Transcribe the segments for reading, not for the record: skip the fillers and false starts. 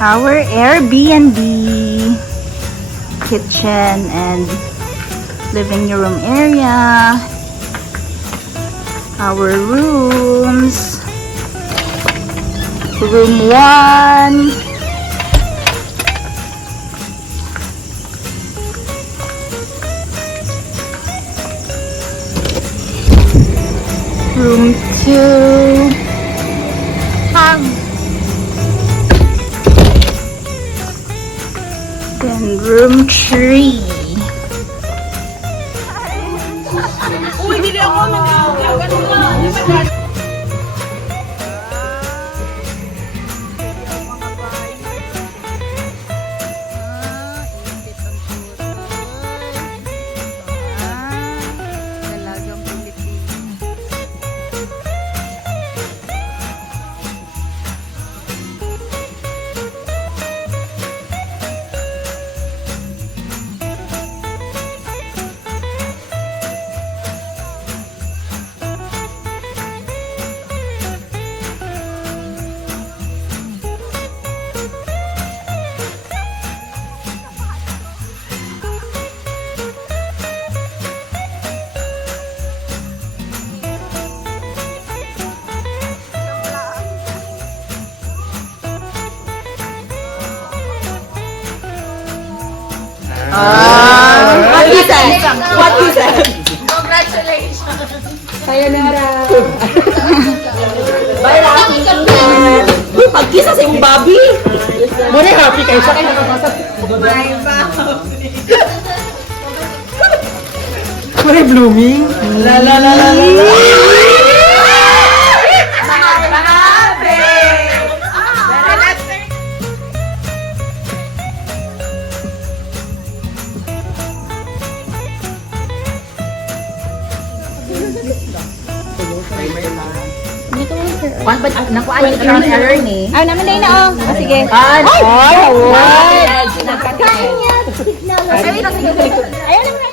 Our Airbnb kitchen and living room area. Our rooms. Room 1. Room 2. Then room 3. What he said? What he said? Congratulations! Sayonara! Bye, Rocky! Pagkisa sa yung Bobby! Muna happy kayo sa kayo nakapasok. Muna blooming. La la la la la. Kuan ba nakuha yung transfer ni? Ay, naman na yun na, oh. Ah, sige. Ay! Ayan naman.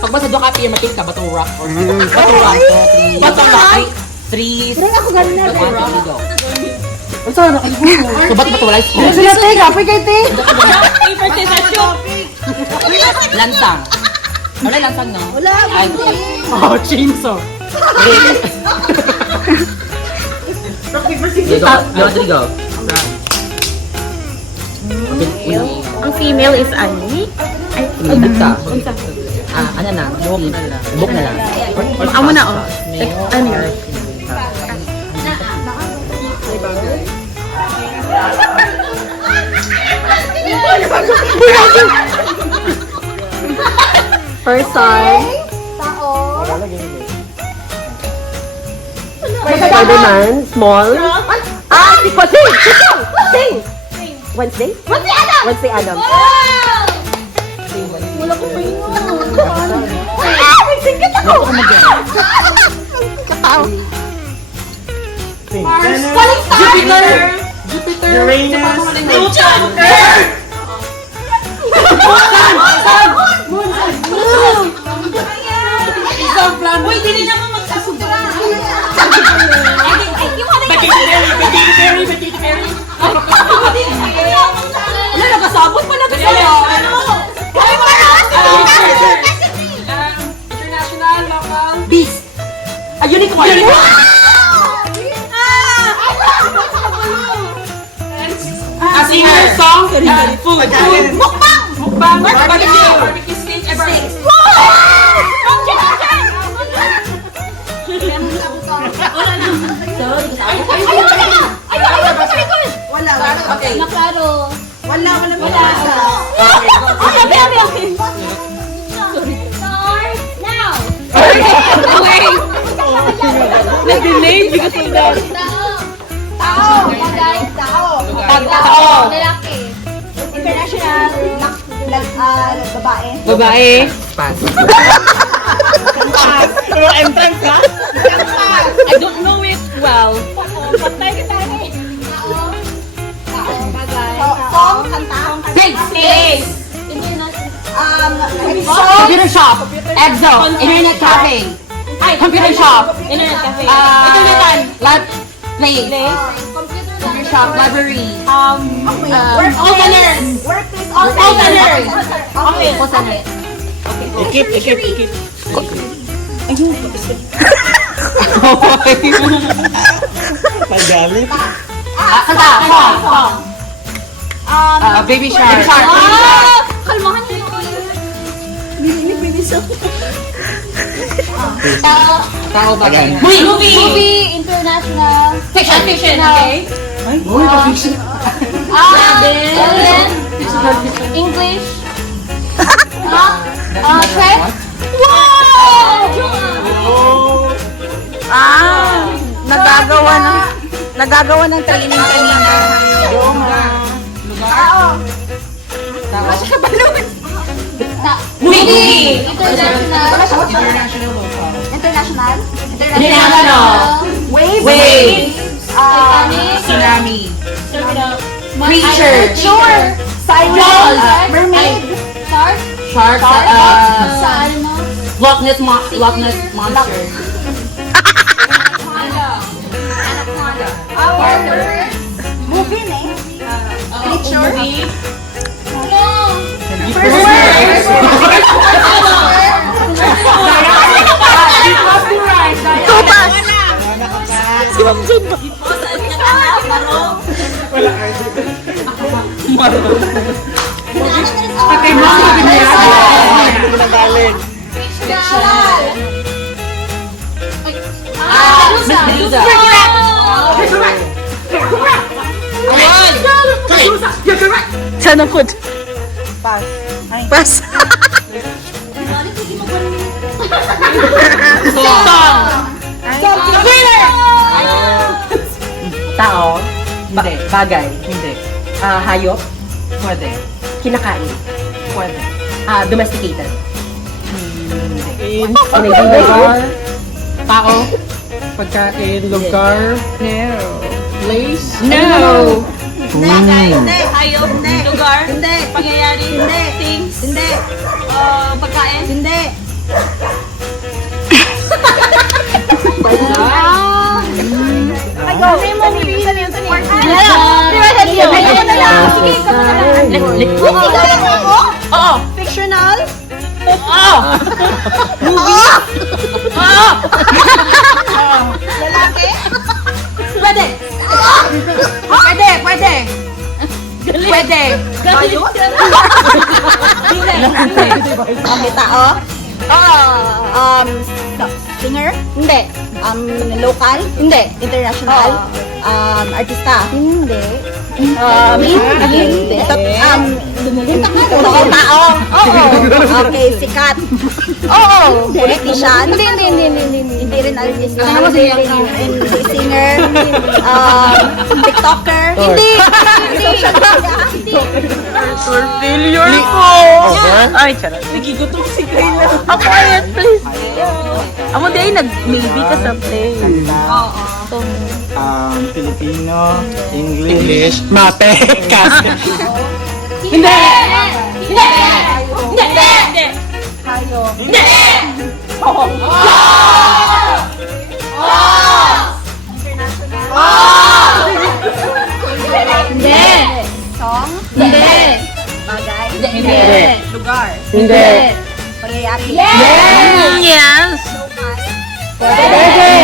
Pag basta doon ka piya matik ka, batong rock or batong rock. Batong rock. Three. Ako ganun na. Ang sana nakaliguro. So ba't wala yung Ano sila te? Kapay kayo te? lansang? Wala yung lansang, no? Wala. Oh, chainsaw. Rodrigo. Ang female is Annie. Ibig ka. Ano na? Book na lang. Amo na, oh. Ano yun? Person. Spider-Man, small. Ah, si Sing! Sing! Wednesday? Wednesday Adam. Wala ko pa yun. Jupiter! Uranus! Uy, hindi naman magsasubra! Wala, nakasabot pa na kasi. International, local. Beast! A unicorn! A singer, song, food. Mukbang! Barbecue stage, barbecue. Okay. Naklaro. Wala. Okay. Start now. Wait. Na-delay because of that. Tao. Tao. Lalaki. International. Babae. Babae. Pass. Entrance ka? I don't know it well. Patay ka tayo. Tao. Bagay. Song. Kanta. Sing! Computer shop. EXO. Internet cafe. Computer shop. Internet cafe. Internetan. Lab. Place. Computer shop. Library. Opener. Workplace. Opener. Office. Opener. Ikip. Pagalit. Kanta. Song. Baby shark. Kalmahan niyo Tao ba? Again. Movie. International. Fiction. Okay. Uy, pa-fiction. Then, English. Chef. Wow! Nagagawa ng training kanina. Movie. International. International. Wave. Tsunami. Creature. Sure. Siren. Mermaid. Shark. Shark. Sa ano? Loch Ness Monster. Movie name. Creature. No. Patay mo ako din yan. Hindi ko nagaling. Medusa. Sana po. Pass. Tao. Hindi. Bagay. Hindi. Hayop. Pwede. Kinakain. Pwede. Domesticated. In, Lugar. Tao. pagkain, lugar, place. No. Hayop. Hindi. Lugar. Hindi. Pangyayari. Hindi. Things. Hindi. Pagkain. Hindi. Ay, go. Oo. Fictional. Oo. Lalaki. Pwede. Pwede. Hayop. May tao? Singer? Hindi. Local? Hindi. International? Artista? Hindi. Hindi. Tao? Oo. Okay, sikat? Oo. Politician? Hindi rin artista. Hindi singer? TikToker? Hindi. Social media? Failure po! Ay, charot. Nagigutom si Kayla. Quiet, please. Amo day nag-maybe ka sa play. Filipino, English, Mate, Kasi. Hindi. Lugar. Hindi. Pangyayari. Yes. Pwede.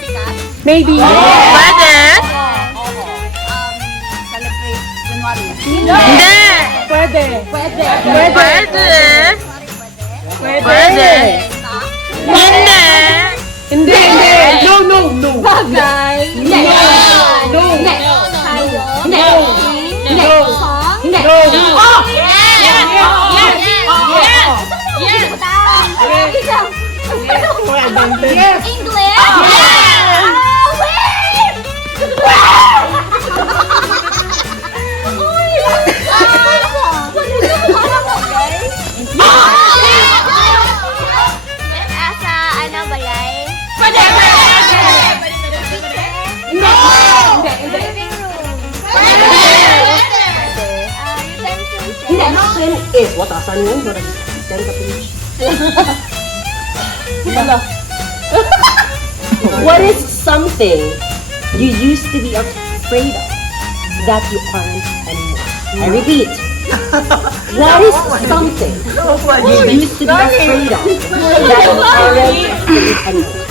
Sikat. Maybe. Pwede. Celebrate January. Hindi. Pwede. Pwede. Hindi. Hindi. No. Bagay. Hindi. No. Hayop. Hindi. Song. Hindi. Oh! Yes. English. Asa, ano, balay? Living room. Utensils. Hindi. Is what asan yun? Can ka please? What is something you used to be afraid of that you aren't anymore? I repeat. What is something you used to be afraid of that you aren't anymore?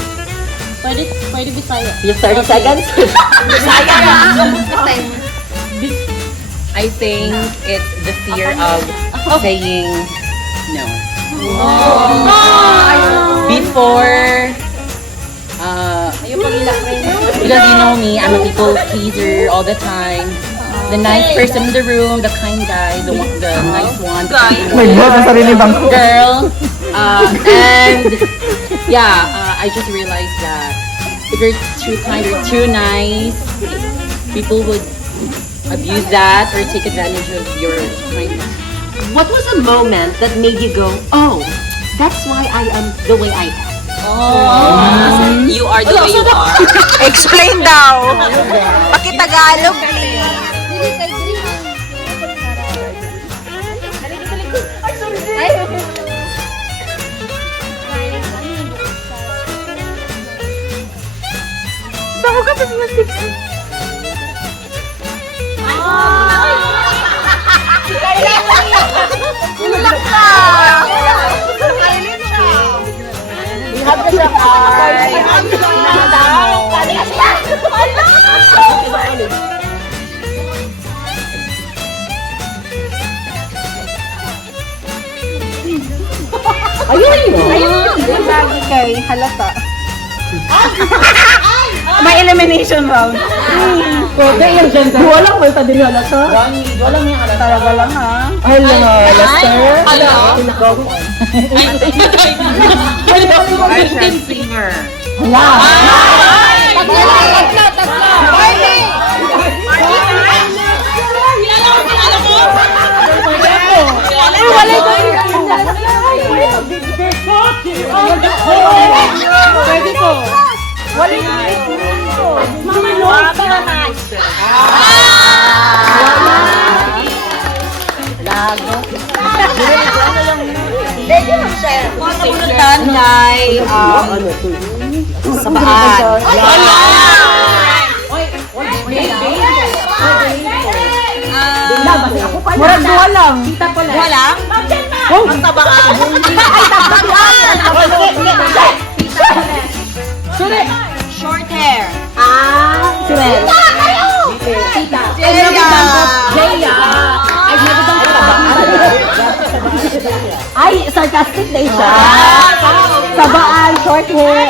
Pwede Bisaya. You have 30 seconds? I think it's the fear of saying no. Before, because you know me, I'm a people pleaser all the time. The nice person in the room, the kind guy, the nice one, girl. And yeah, I just realized that if you're too kind or too nice, people would abuse that or take advantage of your kindness. What was a moment that made you go, oh, that's why I am the way I am? You are the way you are. Explain daw. Pakitagalog, please. Saan ka pa sinisip? Tulak ka! Ihap ka sa car. Ayun! Yung lagi kay halata. May elimination round. Pwede yung gender. Walang may tadiri halata. Walang may halata. Talaga lang ha. Hello, Lester. Hello. I shall singer. Hala. Pwede ko. Punutan kay Sabaan. Murag duha lang. Duha lang? Ang Sabaan. Ay, Sabaan! Short hair. Sirel. Tita. Jaya. Ay, sarcastic na siya. Sabaan, short hair.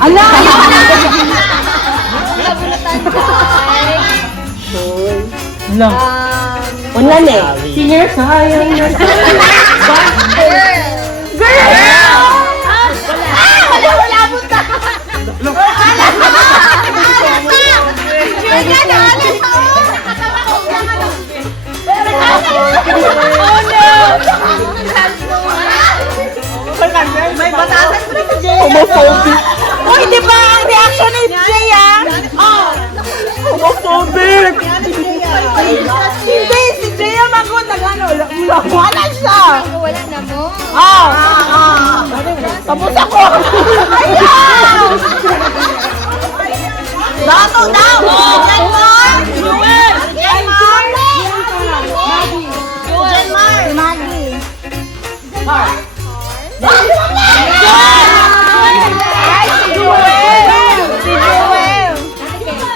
Ala! Unan eh. Senior sayang. May batasan pa rin si Jay. Homophobic. Uy, di ba ang reaction ni Jay homophobic. Hindi, si Jay ang magod. Wala siya. Wala na mo. Tapos ako. Ayaw! Dato daw! Janmar! Jewel! Janmar! Janmar! Maggie!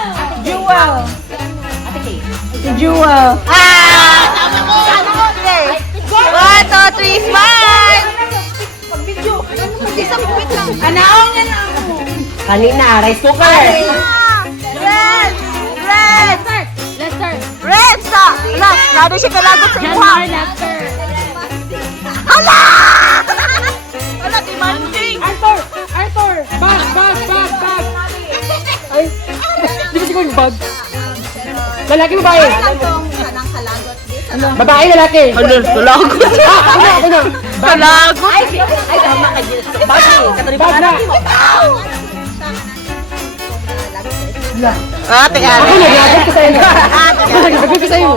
Si Jewel! Si Jewel! Tama mo! 1, 2, 3, smile! Anaong yan ako! Kanina, rice cooker. Red! Red! Lester. Red! Lado siya kalagot sa iwa! Hala! Hala, demanding! Arthur! Bag! Ay! Di ba siguro yung bag? Lalaki babae? Babae, lalaki? Ano? Kalagot? Kalagot? Ay, tama ka dito. Bagay, kataribang Bag na! Ate, ate. Ako nagagad ko sa'yo na. Nagagad ko sa'yo.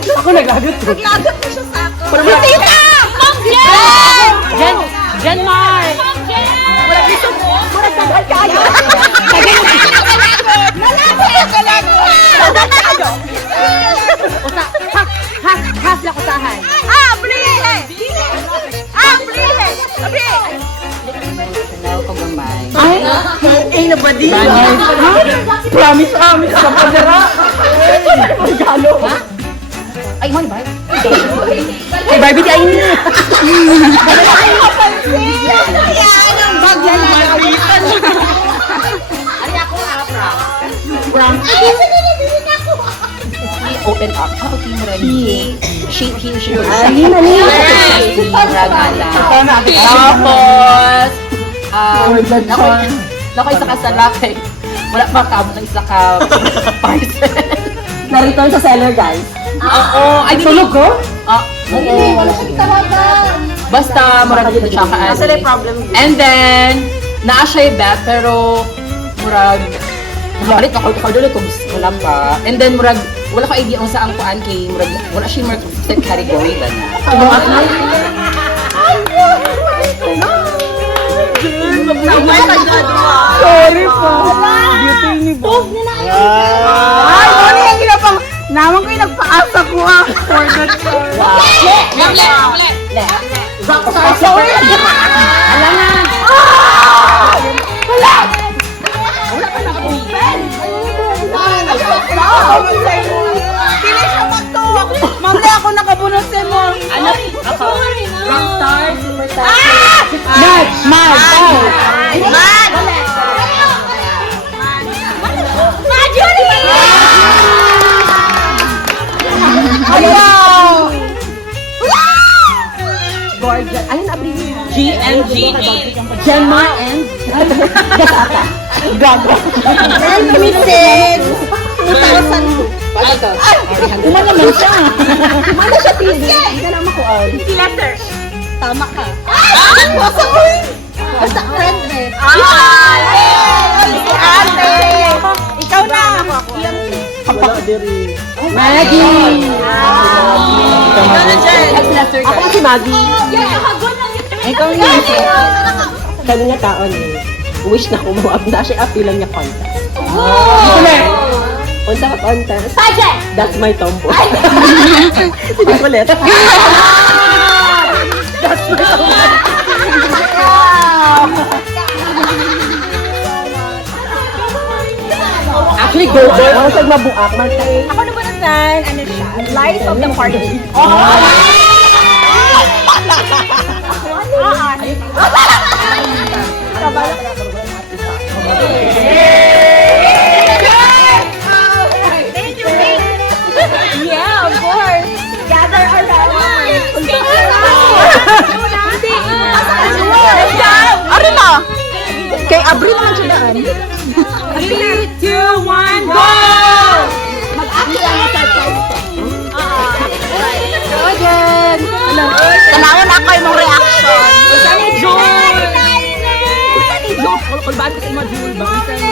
Ako naglagot ko. Naglagot na siya sa ako. Si Tita! Ma'am Jen! Jen Mar! Murag gusto mo? Murag sagad kayo. Nalagot! Nalagot! Usa, has lang usahan. Abrihe! Abrihe! Abrihe! Now, pagmamay. Ay, nabadi. Promise ka pa dira. Regalo. Ay, man, ba? Ay, Barbie, di ay ni. Ay, mapansin! Hayaan ang bag yan lang. Ay, ako nga, prank. Ay, sige, nabili na ako. Open up. Ah, okay, murag. She. Tapos, nako isa ka sa lapay. Wala pa ka mo ng isa ka parcel. Na-return sa seller, guys. Oo. Ay, tulog ko? Oo. Wala siyang talaga. Basta, murag dito siya ka. Asa na yung problem? And then, naa siya yung bet, pero murag, nakalit ako doon kung wala pa. And then, murag, wala ko idea kung saan kuan kay murag, wala siya murag set category ba na. Sorry po. Beauty ni Bob. Ay, mali yung ginapang. Naman ko yung nagpaasa ko ah. For that Sorry. Alam na! Wala! Wala ka naka-open. Pili siya magtuwak. Mamli ako nakabunot sa mo. Ano? Ako? Rockstar, superstar. Mad! Ayaw! Gorgeous. Ayun, abri niyo. GMG. Gemma and Gasata. Gago. And Mrs. 2,000. Uma naman siya. Umano siya, TV. Hindi ka naman ko all. Si letter. Tama ka. Basta friend eh. Si ate. Ikaw na. Maggie! Ikaw na dyan. Ako si Maggie. Ikaw na. Kami nga taon eh. Wish na kumuha na siya. Apil lang niya contact. Unta ka contact. That's my tomboy. Sige ulit. That's my tomboy. Actually, go boy. Ako sa mabuak. Ako na ba nasan? Ano siya? Lies of the party. Yeah, of course. Gather around. Ari na. Kay Abril naman siya daan. 3, 2, 1, go! Tanawin ako yung mong reaction. Usa ni Joel! Usa ni Joel! Kulbaan ko sa mga Joel ba? Usa ni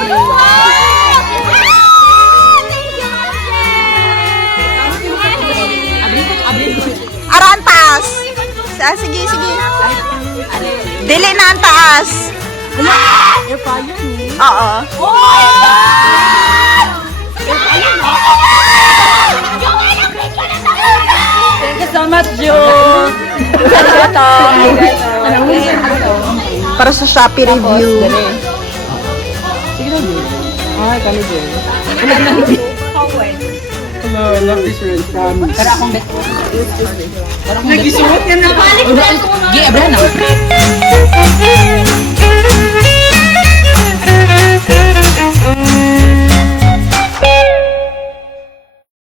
Aran taas. Sige. Dili na ang taas. Air fryer ni. Oo. Thank you so much, Joel! Para sa Shopee review. Ay, kami din. Hello, I love this red. Promise. Pero akong bet. Nagisuot yan na. Gi, Abra na.